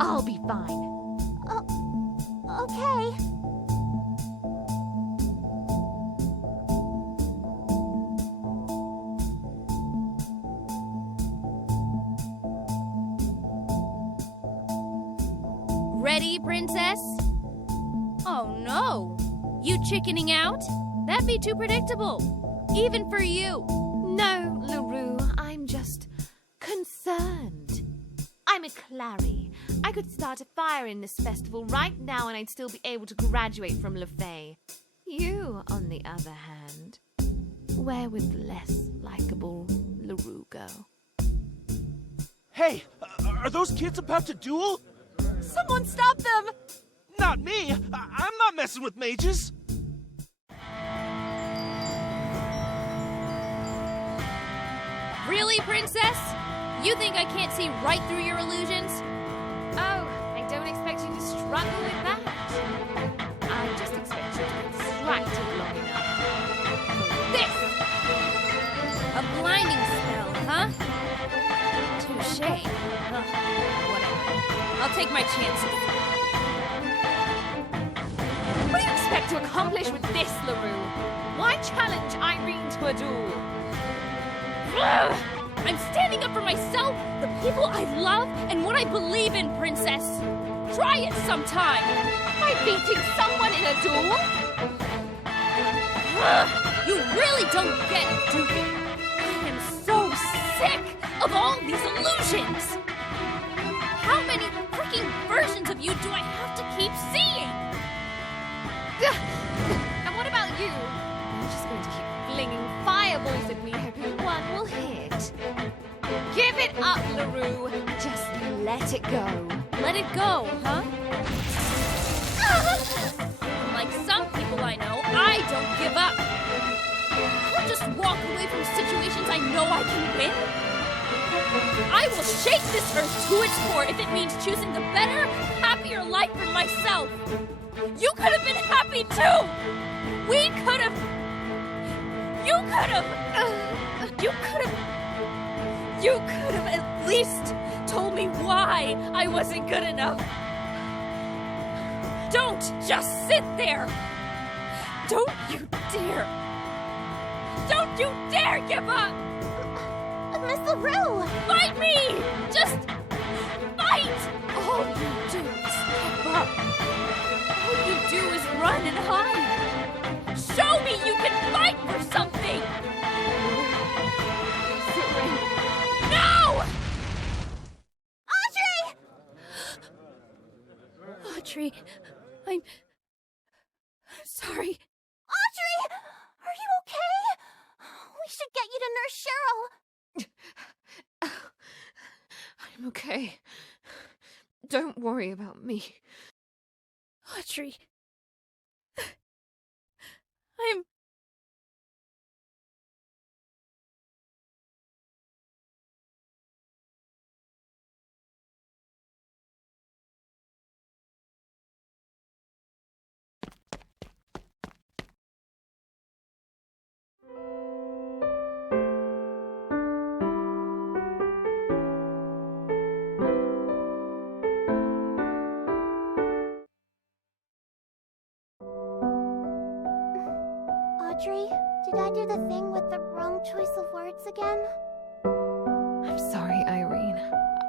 I'll be fine. Okay. Ready, princess? Oh no! You chickening out? That'd be too predictable. Even for you. No, LaRue, I'm just concerned. I'm a Clary. I could start a fire in this festival right now and I'd still be able to graduate from LaFay. You, on the other hand, where would the less likable LaRue go? Hey, are those kids about to duel? Someone stop them! Not me! I'm not messing with mages! Really, princess? You think I can't see right through your illusions? Oh, I don't expect you to struggle with that. I just expect you to be distracted long enough. This! A blinding spell, huh? Touché. Ugh, whatever. I'll take my chances. What do you expect to accomplish with this, LaRue? Why challenge Irene to a duel? Ugh! I'm standing up for myself, the people I love, and what I believe in, princess. Try it sometime. By beating someone in a duel? Ugh! You really don't get it, do you? I am so sick of all these illusions. How many freaking versions of you do I have to keep seeing? And what about you? You're just going to keep flinging fireballs at me, hoping one will hit. Give it up, LaRue. Just let it go. Let it go, huh? Like some people I know, I don't give up. I don't just walk away from situations I know I can win. I will shake this earth to its core if it means choosing the better, happier life for myself. You could have been happy too. We could have. You could have. You could have at least told me why I wasn't good enough. Don't just sit there. Don't you dare. Don't you dare give up. Miss LaRue! Fight me! Just fight! All you do is give up. All you do is run and hide. Show me you can fight for something! No! Audrey, I'm sorry. Audrey! Are you okay? We should get you to Nurse Cheryl. I'm okay. Don't worry about me. Audrey. I'm... Audrey, did I do the thing with the wrong choice of words again? I'm sorry, Irene.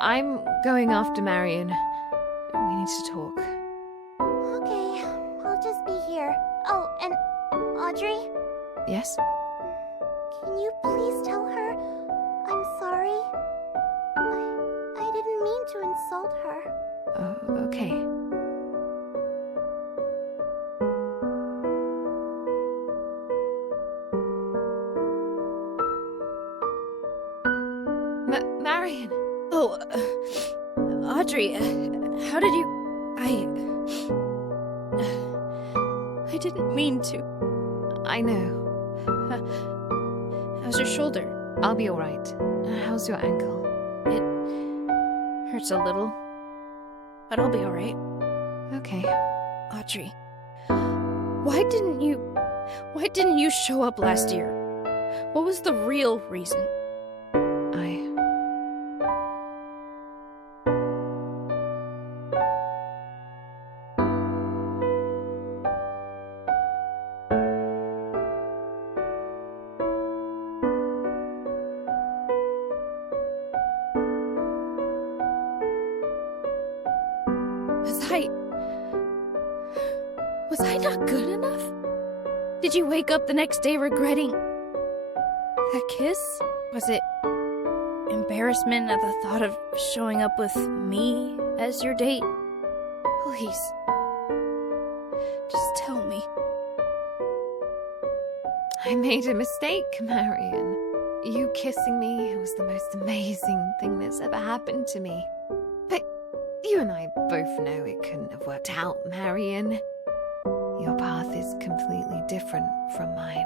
I'm going after Marion. We need to talk. Okay, I'll just be here. Oh, and Audrey? Yes? Can you please tell her I'm sorry? I didn't mean to insult her. Oh, okay. Marion! Oh, Audrey, how did you... I didn't mean to. I know. How's your shoulder? I'll be alright. How's your ankle? It hurts a little, but I'll be alright. Okay. Audrey, why didn't you show up last year? What was the real reason? Was I not good enough? Did you wake up the next day regretting that kiss? Was it embarrassment at the thought of showing up with me as your date? Please, just tell me. I made a mistake, Marion. You kissing me was the most amazing thing that's ever happened to me. But you and I both know it couldn't have worked out, Marion. Your path is completely different from mine.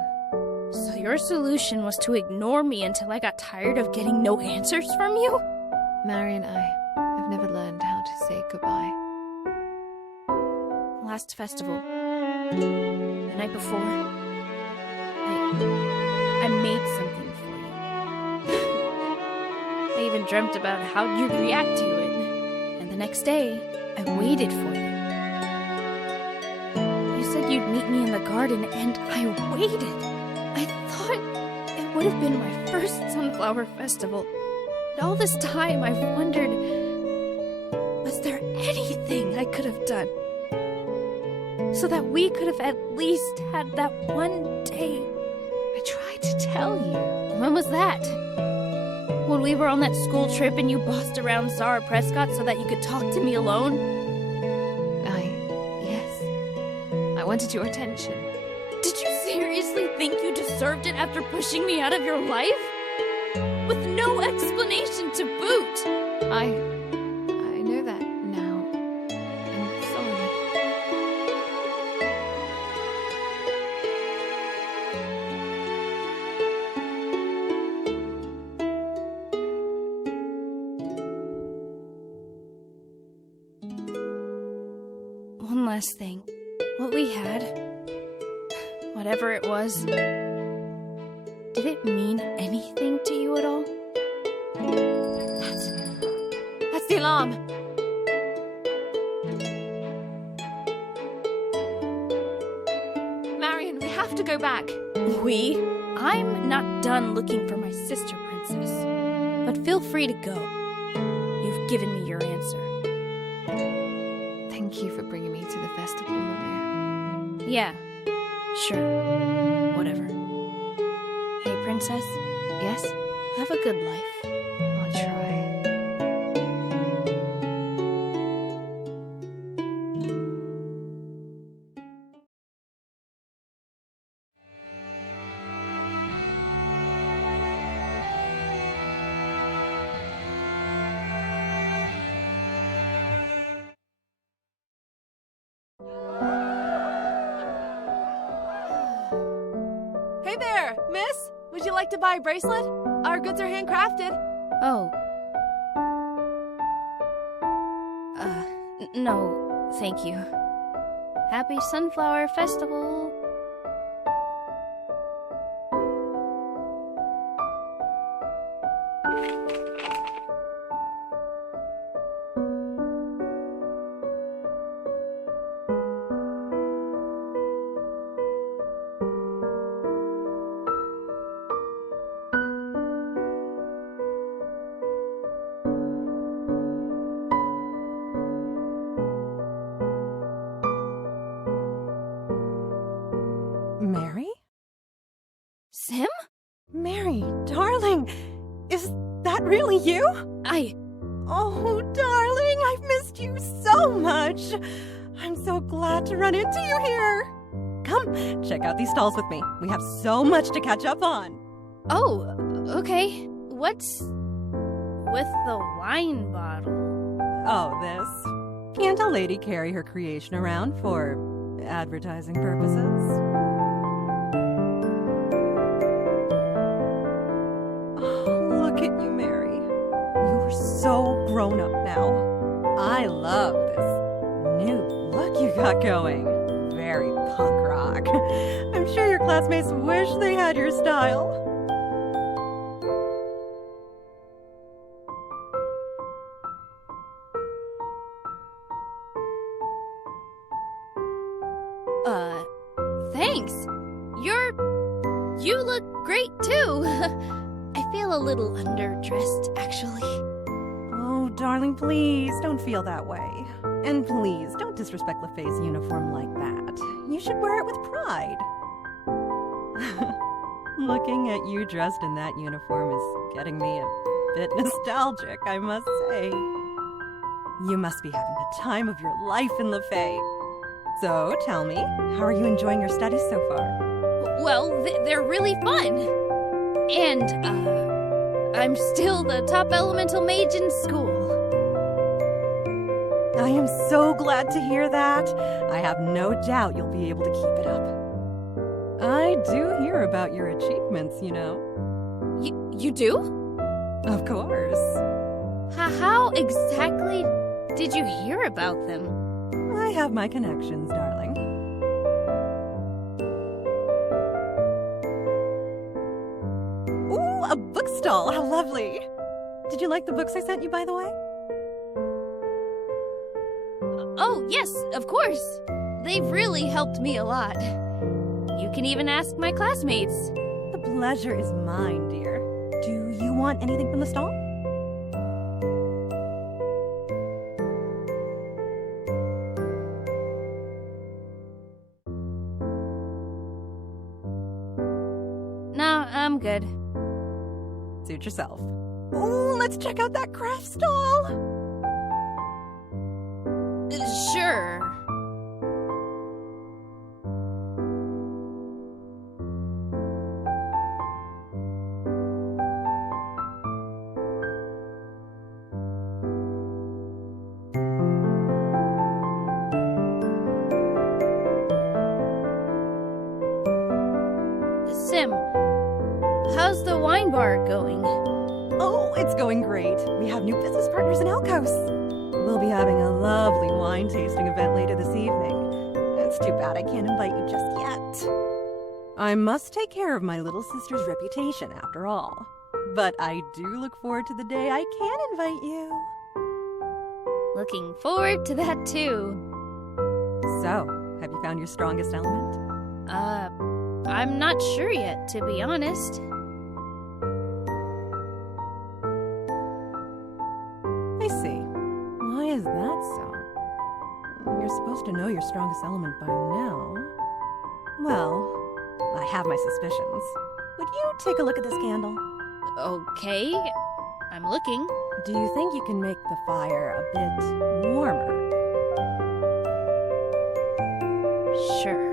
So your solution was to ignore me until I got tired of getting no answers from you? Marion, I've never learned how to say goodbye. Last festival, the night before, I made something for you. I even dreamt about how you'd react to it. And the next day, I waited for you. You said you'd meet me in the garden, and I waited. I thought it would have been my first Sunflower Festival. And all this time, I've wondered, was there anything I could have done so that we could have at least had that one day? I tried to tell you. When was that? When we were on that school trip and you bossed around Zara Prescott so that you could talk to me alone? Yes. I wanted your attention. Did you seriously think you deserved it after pushing me out of your life? With no explanation to boot. I know that now. I'm sorry. One last thing. What we had, whatever it was, did it mean anything to you at all? That's the alarm. Marion, we have to go back. I'm not done looking for my sister, Princess. But feel free to go. You've given me your answer. Thank you for bringing me to the festival, Maria. Yeah, sure. Whatever. Hey, Princess. Yes? Have a good life. I'll try. Hey there, miss! Would you like to buy a bracelet? Our goods are handcrafted. Oh. No, thank you. Happy Sunflower Festival! Mary? Sim? Mary, darling, is that really you? Oh, darling, I've missed you so much. I'm so glad to run into you here. Come, check out these stalls with me. We have so much to catch up on. Oh, okay. What's with the wine bottle? Oh, this. Can't a lady carry her creation around for advertising purposes? Look at you, Mary. You're so grown up now. I love this new look you got going. Very punk rock. I'm sure your classmates wish they had your style. Thanks. You look great too. I feel a little underdressed, actually. Oh, darling, please don't feel that way. And please don't disrespect LeFay's uniform like that. You should wear it with pride. Looking at you dressed in that uniform is getting me a bit nostalgic, I must say. You must be having the time of your life in LeFay. So, tell me, how are you enjoying your studies so far? Well, they're really fun. And, I'm still the top elemental mage in school. I am so glad to hear that. I have no doubt you'll be able to keep it up. I do hear about your achievements, you know. You do? Of course. How exactly did you hear about them? I have my connections, darling. Ooh, a bookstall! How lovely! Did you like the books I sent you, by the way? Oh, yes, of course. They've really helped me a lot. You can even ask my classmates. The pleasure is mine, dear. Do you want anything from the stall? No, I'm good. Suit yourself. Ooh, let's check out that craft stall! Sure. Sim, how's the wine bar going? Oh, it's going great. We have new business partners in Elkos. We'll be having a lovely wine tasting event later this evening. It's too bad I can't invite you just yet. I must take care of my little sister's reputation after all. But I do look forward to the day I can invite you. Looking forward to that too. So, have you found your strongest element? I'm not sure yet, to be honest. I see. Why is that so? You're supposed to know your strongest element by now. Well, I have my suspicions. Would you take a look at this candle? Okay, I'm looking. Do you think you can make the fire a bit warmer? Sure.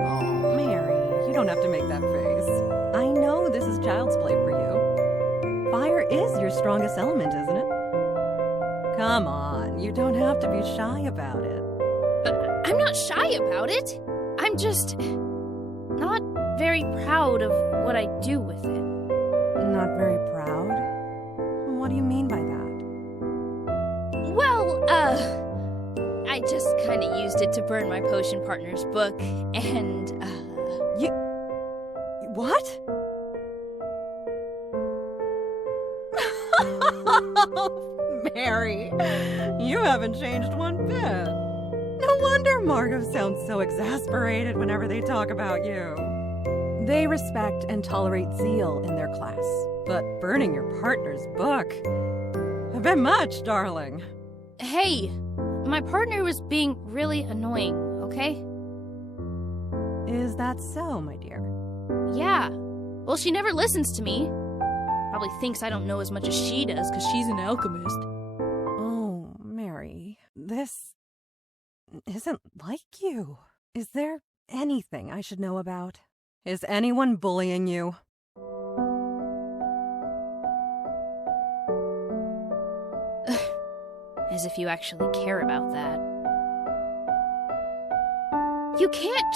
Oh, Mary, you don't have to make that face. I know this is child's play for you. Fire is your strongest element, isn't it? Come on, you don't have to be shy about it. I'm not shy about it. I'm just not very proud of what I do with it. Not very proud? What do you mean by that? Well, I just kind of used it to burn my potion partner's book, and, What? Mary, you haven't changed one bit. No wonder Margot sounds so exasperated whenever they talk about you. They respect and tolerate zeal in their class, but burning your partner's book? A bit much, darling. Hey, my partner was being really annoying, okay? Is that so, my dear? Yeah. Well, she never listens to me. Probably thinks I don't know as much as she does because she's an alchemist. Oh, Mary, this isn't like you. Is there anything I should know about? Is anyone bullying you? As if you actually care about that. You can't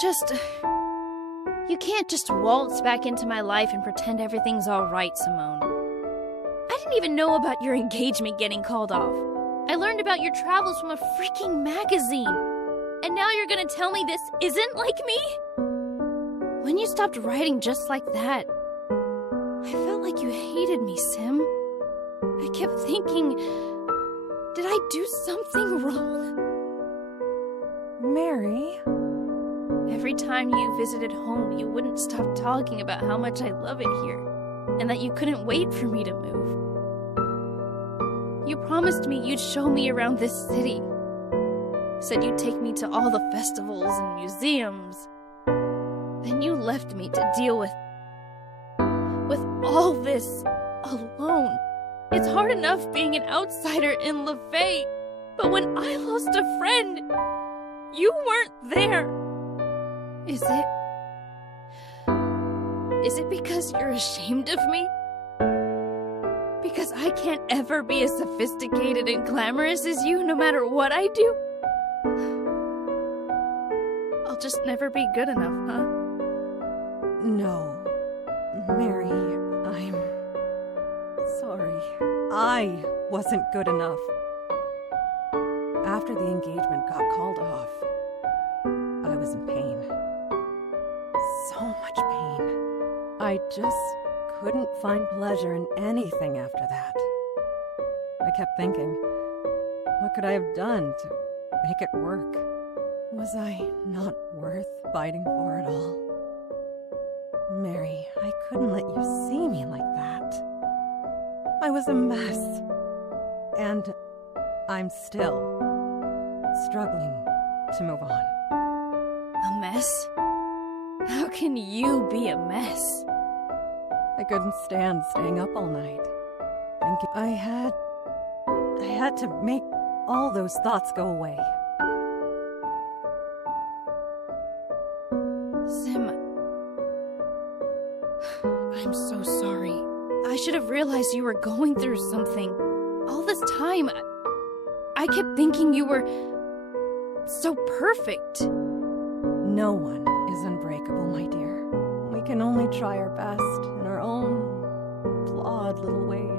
just waltz back into my life and pretend everything's all right, Simone. I didn't even know about your engagement getting called off. I learned about your travels from a freaking magazine. And now you're gonna tell me this isn't like me? When you stopped writing just like that, I felt like you hated me, Sim. I kept thinking, did I do something wrong? Mary? Every time you visited home, you wouldn't stop talking about how much I love it here, and that you couldn't wait for me to move. You promised me you'd show me around this city. Said you'd take me to all the festivals and museums. Then you left me to deal with all this alone. It's hard enough being an outsider in LaFay, but when I lost a friend, you weren't there. Is it because you're ashamed of me? Because I can't ever be as sophisticated and glamorous as you no matter what I do? I'll just never be good enough, huh? No, Mary, I'm sorry. I wasn't good enough. After the engagement got called off, I was in pain. So much pain. I just couldn't find pleasure in anything after that. I kept thinking, what could I have done to make it work? Was I not worth fighting for at all? Mary, I couldn't let you see me like that. I was a mess. And I'm still struggling to move on. A mess? How can you be a mess? I couldn't stand staying up all night. Thinking I had to make all those thoughts go away. Sim, I'm so sorry. I should have realized you were going through something. All this time, I kept thinking you were so perfect. No one is unbreakable, my dear. We can only try our best in our own flawed little ways.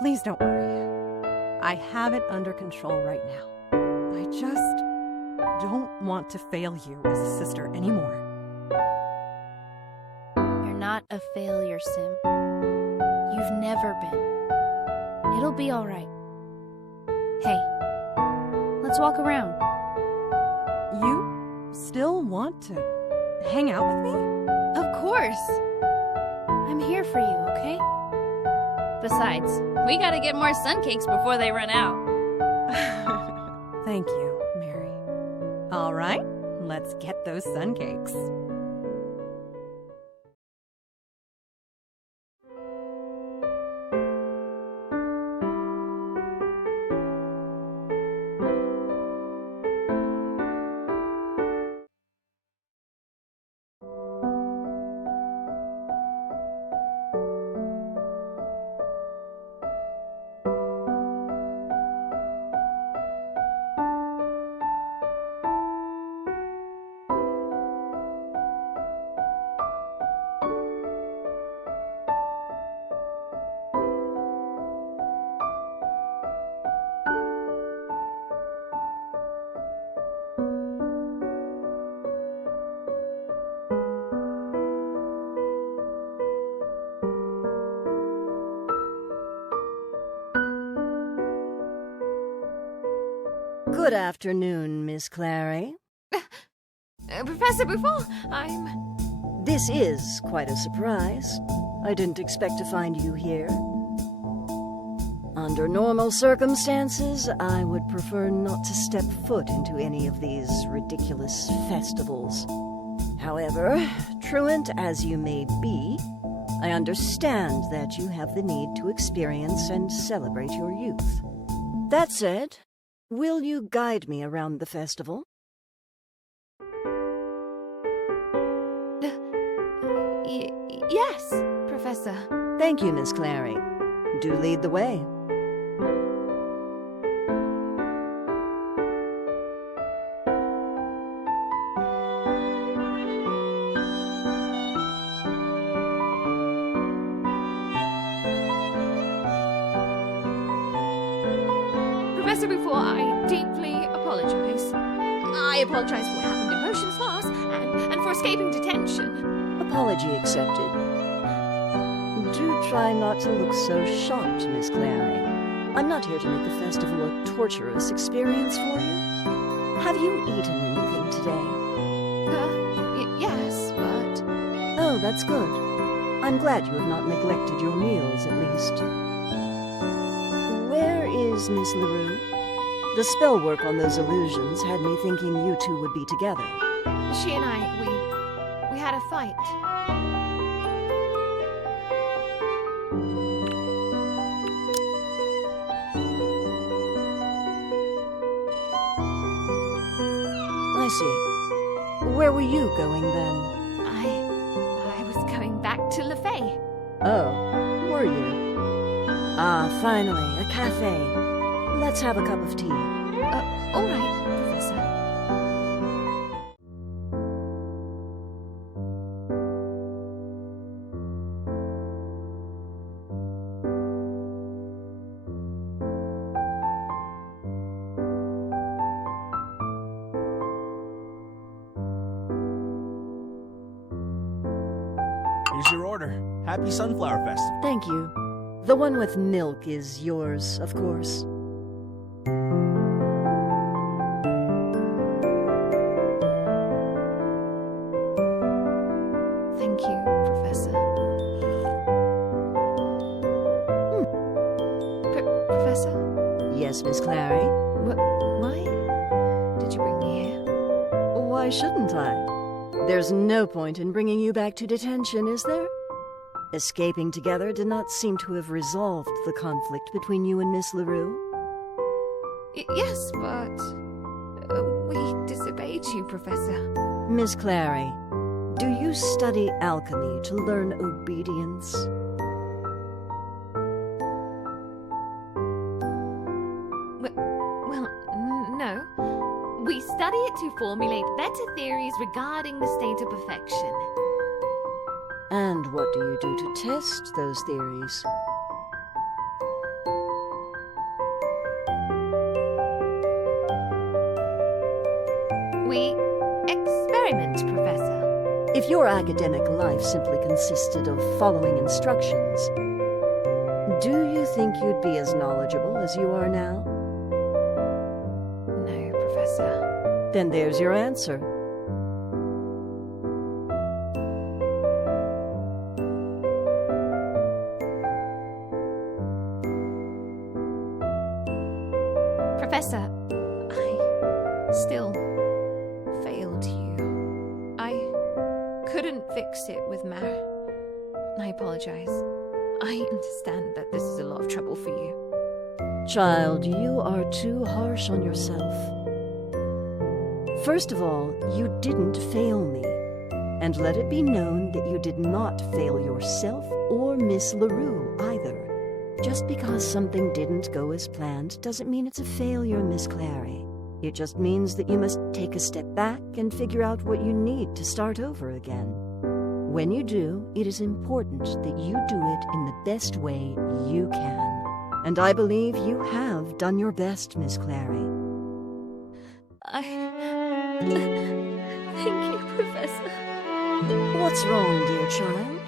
Please don't worry. I have it under control right now. I just don't want to fail you as a sister anymore. You're not a failure, Sim. You've never been. It'll be all right. Hey, let's walk around. You still want to hang out with me? Of course. I'm here for you, okay? Besides, we gotta get more sun cakes before they run out. Thank you, Mary. All right, let's get those sun cakes. Good afternoon, Miss Clary. Professor Buffon, This is quite a surprise. I didn't expect to find you here. Under normal circumstances, I would prefer not to step foot into any of these ridiculous festivals. However, truant as you may be, I understand that you have the need to experience and celebrate your youth. That said, will you guide me around the festival? Yes, Professor. Thank you, Miss Clary. Do lead the way. Professor Buffon, I deeply apologize. I apologize for what happened in Potions Class and for escaping detention. Apology accepted. Do try not to look so shocked, Miss Clary. I'm not here to make the festival a torturous experience for you. Have you eaten anything today? Yes, but... Oh, that's good. I'm glad you have not neglected your meals, at least. Where is Miss LaRue? The spell work on those illusions had me thinking you two would be together. She and I, we had a fight. I see. Where were you going then? I was going back to LaFay. Oh, were you? Ah, finally, a cafe. Let's have a cup of tea. All right, Professor. Here's your order. Happy Sunflower Festival. Thank you. The one with milk is yours, of course. Thank you, Professor. Professor? Yes, Miss Clary? Why did you bring me here? Why shouldn't I? There's no point in bringing you back to detention, is there? Escaping together did not seem to have resolved the conflict between you and Miss LaRue. Yes, but... we disobeyed you, Professor. Miss Clary, do you study alchemy to learn obedience? Well, no. We study it to formulate better theories regarding the state of perfection. And what do you do to test those theories? We experiment, Professor. If your academic life simply consisted of following instructions, do you think you'd be as knowledgeable as you are now? No, Professor. Then there's your answer. Professor, I still failed you. I couldn't fix it with Mar. I apologize. I understand that this is a lot of trouble for you. Child, you are too harsh on yourself. First of all, you didn't fail me. And let it be known that you did not fail yourself or Miss LaRue either. Just because something didn't go as planned doesn't mean it's a failure, Miss Clary. It just means that you must take a step back and figure out what you need to start over again. When you do, it is important that you do it in the best way you can. And I believe you have done your best, Miss Clary. Thank you, Professor. What's wrong, dear child?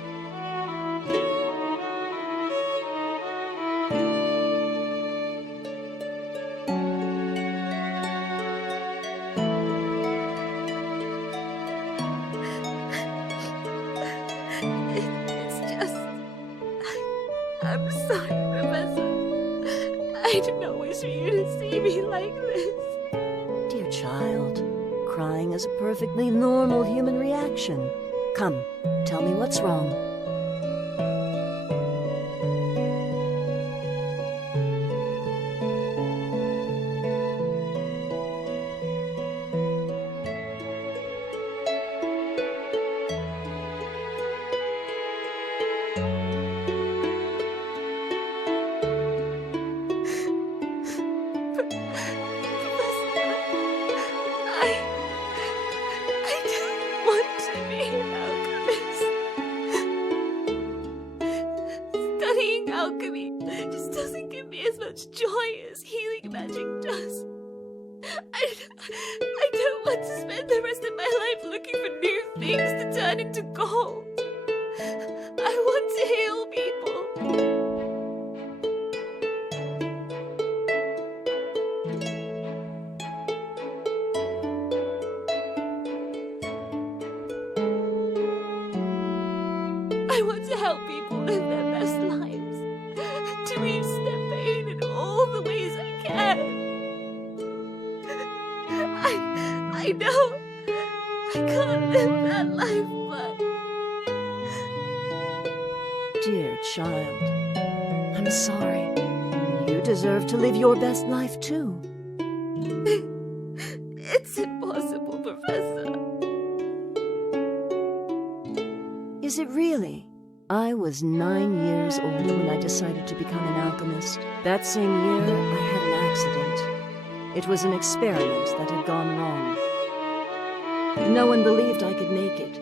I'm sorry, Professor. I didn't always for you to see me like this. Dear child, crying is a perfectly normal human reaction. Come, tell me what's wrong. I don't want to be an alchemist. Studying alchemy just doesn't give me as much joy as healing magic does. I don't want to spend the rest of my life looking for new things to turn into gold. I want to heal people. I want to help people live their best lives. To ease their pain in all the ways I can. I know I can't live that life, but... Dear child, I'm sorry. You deserve to live your best life, too. It's impossible, Professor. Is it really? I was 9 years old when I decided to become an alchemist. That same year, I had an accident. It was an experiment that had gone wrong. No one believed I could make it,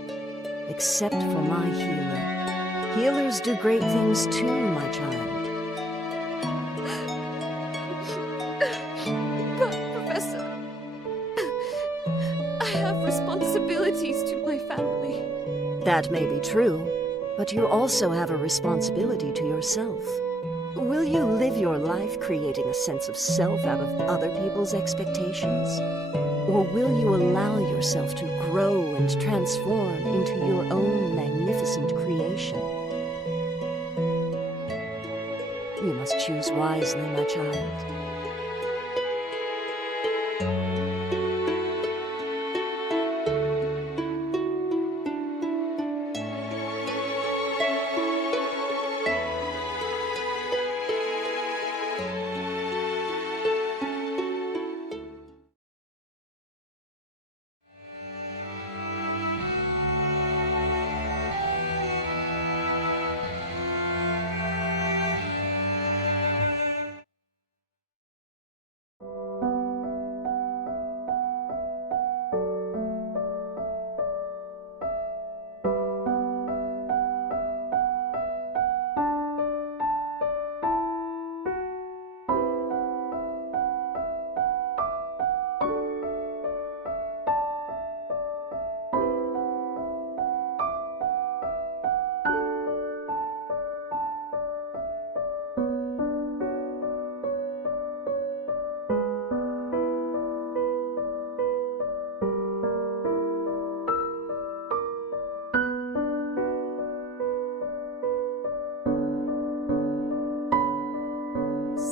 except for my healer. Healers do great things too, my child. But, Professor, I have responsibilities to my family. That may be true, but you also have a responsibility to yourself. Will you live your life creating a sense of self out of other people's expectations? Or will you allow yourself to grow and transform into your own magnificent creation? You must choose wisely, my child.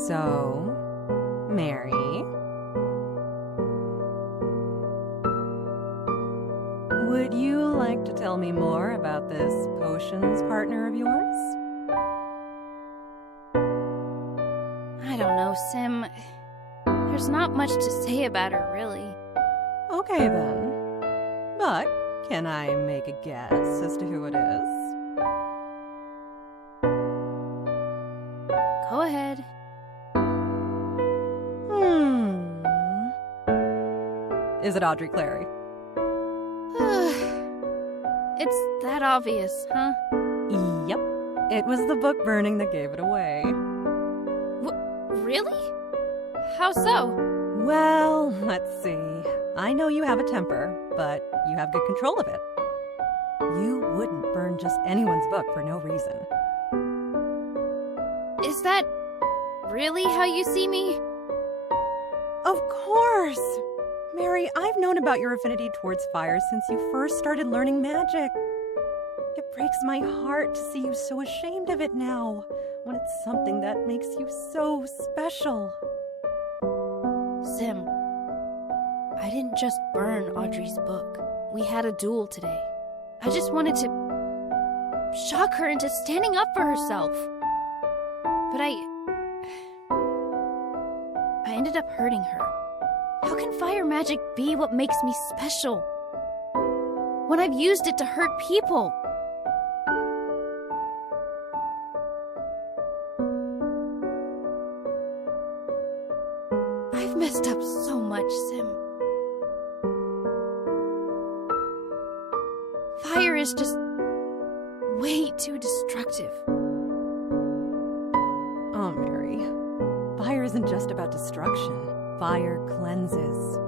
So, Mary, would you like to tell me more about this potions partner of yours? I don't know, Sim. There's not much to say about her, really. Okay, then. But can I make a guess as to who it is? Go ahead. Is it Audrey Clary? It's that obvious, huh? Yep. It was the book burning that gave it away. Really? How so? Well, let's see. I know you have a temper, but you have good control of it. You wouldn't burn just anyone's book for no reason. Is that really how you see me? Of course! Mary, I've known about your affinity towards fire since you first started learning magic. It breaks my heart to see you so ashamed of it now, when it's something that makes you so special. Sim, I didn't just burn Audrey's book. We had a duel today. I just wanted to shock her into standing up for herself. But I ended up hurting her. How can fire magic be what makes me special when I've used it to hurt people? I've messed up so much, Sim. Fire is just way too destructive. Oh, Mary. Fire isn't just about destruction. Fire cleanses.